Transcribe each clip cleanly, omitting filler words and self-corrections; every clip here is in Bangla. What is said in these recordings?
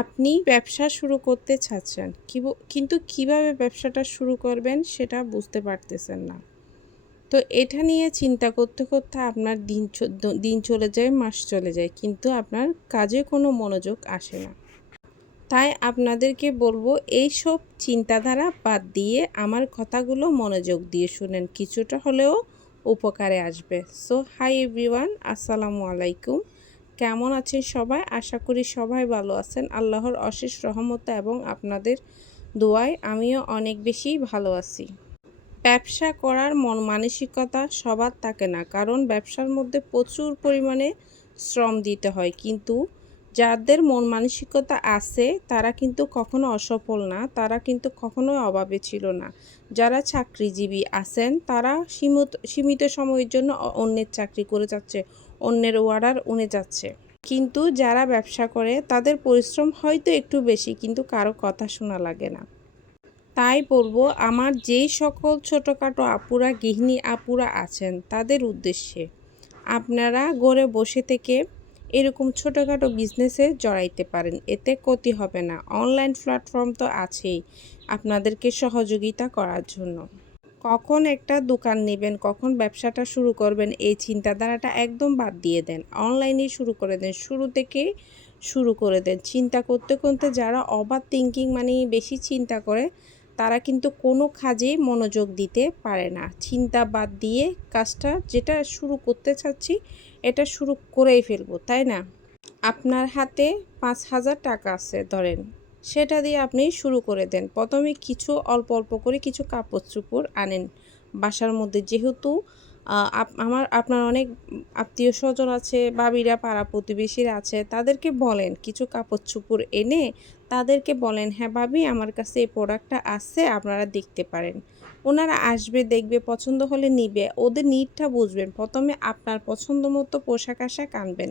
আপনি ব্যবসা শুরু করতে চাচ্ছেন কিন্তু কিভাবে ব্যবসাটা শুরু করবেন সেটা বুঝতে পারতেছেন না। তো এটা নিয়ে চিন্তা করতে করতে আপনার দিন চলে যায়, মাস চলে যায়, কিন্তু আপনার কাজে কোনো মনোযোগ আসে না। তাই আপনাদেরকে বলবো এইসব চিন্তাধারা বাদ দিয়ে আমার কথাগুলো মনোযোগ দিয়ে শুনেন, কিছুটা হলেও উপকারে আসবে। সো হাই এভরিওয়ান, আসসালামু আলাইকুম। কেমন আছেন সবাই? আশা করি সবাই ভালো আছেন। আল্লাহর অশেষ রহমতে এবং আপনাদের দোয়ায় আমিও অনেক বেশি ভালো আছি। ব্যবসা করার মন মানসিকতা সবার থাকে না, কারণ ব্যবসার মধ্যে প্রচুর পরিমাণে শ্রম দিতে হয়। কিন্তু যাদের মন মানসিকতা আছে তারা কিন্তু কখনো অসফল না, তারা কিন্তু কখনোই অভাবে ছিল না। যারা চাকরিজীবী আছেন তারা সীমিত সময়ের জন্য অন্যের চাকরি করে যাচ্ছে, অন্যের অর্ডার উনে যাচ্ছে। কিন্তু যারা ব্যবসা করে তাদের পরিশ্রম হয়তো একটু বেশি, কিন্তু কারো কথা শোনা লাগে না। তাই বলবো আমার যেই সকল ছোটোখাটো আপুরা, গৃহিণী আপুরা আছেন তাদের উদ্দেশ্যে, আপনারা ঘরে বসে থেকে এরকম ছোটোখাটো বিজনেসে জড়াইতে পারেন, এতে ক্ষতি হবে না। অনলাইন প্ল্যাটফর্ম তো আছেই আপনাদেরকে সহযোগিতা করার জন্য। কখন একটা দোকান নেবেন, কখন ব্যবসাটা শুরু করবেন, এই চিন্তাধারাটা একদম বাদ দিয়ে দেন। অনলাইনে শুরু করে দেন, শুরু থেকে শুরু করে দেন। চিন্তা করতে করতে যারা ওভার থিঙ্কিং মানে বেশি চিন্তা করে তারা কিন্তু কোনো কাজেই মনোযোগ দিতে পারে না। চিন্তা বাদ দিয়ে কাজটা যেটা শুরু করতে চাচ্ছি এটা শুরু করেই ফেলবো, তাই না? আপনার হাতে 5,000 টাকা আছে ধরেন, সেটা দিয়ে আপনি শুরু করে দেন। প্রথমে কিছু অল্প অল্প করে কিছু কাপড় চোপড় আনেন বাসার মধ্যে, যেহেতু আপনার অনেক আত্মীয় স্বজন আছে, ভাবিরা পাড়া প্রতিবেশীরা আছে, তাদেরকে বলেন কিছু কাপড় চোপড় এনে তাদেরকে বলেন, হ্যাঁ ভাবি আমার কাছে এই প্রোডাক্টটা আছে, আপনারা দেখতে পারেন। ওনারা আসবে, দেখবে, পছন্দ হলে নিবে। ওদের নিডটা বুঝবেন, প্রথমে আপনার পছন্দ মতো পোশাক আশাক আনবেন,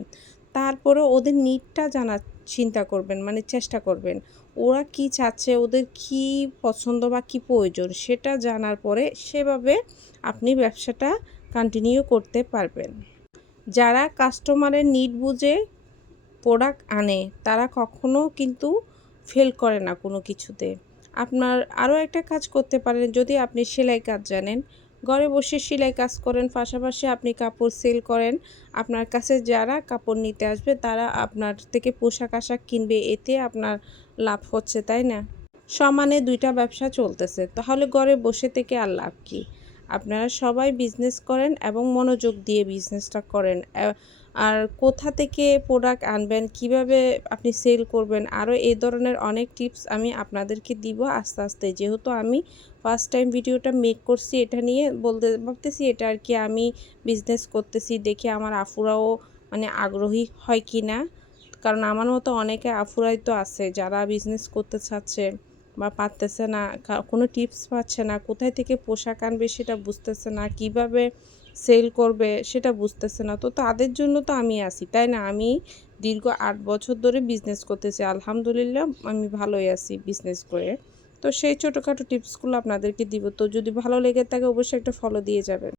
তারপরে ওদের নিডটা জানার চিন্তা করবেন, মানে চেষ্টা করবেন ওরা কি চাচ্ছে, ওদের কি পছন্দ বা কি প্রয়োজন সেটা জানার পরে সেভাবে আপনি ব্যবসাটা কন্টিনিউ করতে পারবেন। যারা কাস্টমারের নিড বুঝে প্রোডাক্ট আনে তারা কখনো কিন্তু ফেল করে না কোনো কিছুতে। আপনার আরও একটা কাজ করতে পারেন, যদি আপনি সেলাই কাজ জানেন, ঘরে বসে সেলাই কাজ করেন, পাশাপাশি আপনি কাপড় সেল করেন। আপনার কাছে যারা কাপড় নিতে আসবে তারা আপনার থেকে পোশাক আশাক কিনবে, এতে আপনার লাভ হচ্ছে, তাই না? সমানে দুইটা ব্যবসা চলতেছে, তাহলে ঘরে বসে থেকে আর লাভ কী? আপনারা সবাই বিজনেস করেন এবং মনোযোগ দিয়ে বিজনেসটা করেন। আর কোথা থেকে প্রোডাক্ট আনবেন, কিভাবে আপনি সেল করবেন, আরও এই ধরনের অনেক টিপস আমি আপনাদেরকে দিব আস্তে আস্তে। যেহেতু আমি ফার্স্ট টাইম ভিডিওটা মেক করছি, এটা নিয়ে বলতে ভাবতেছি এটা আর কি আমি বিজনেস করতেছি দেখে আমার আফুরাও মানে আগ্রহী হয় কি না। কারণ আমার মতো অনেকে আফুরাই তো আছে যারা বিজনেস করতে চাচ্ছে বা পারতেছে না, কোনো টিপস পাচ্ছে না, কোথায় থেকে পোশাক আনবে সেটা বুঝতেছে না, কিভাবে সেল করবে সেটা বুঝতেছে না। তো তাদের জন্য তো আমি আছি, তাই না? আমি দীর্ঘ 8 বছর ধরে বিজনেস করতেছি, আলহামদুলিল্লাহ আমি ভালোই আছি বিজনেস করে। তো সেই ছোটোখাটো টিপসগুলো আপনাদেরকে দিব। তো যদি ভালো লেগে থাকে অবশ্যই একটা ফলো দিয়ে যাবেন।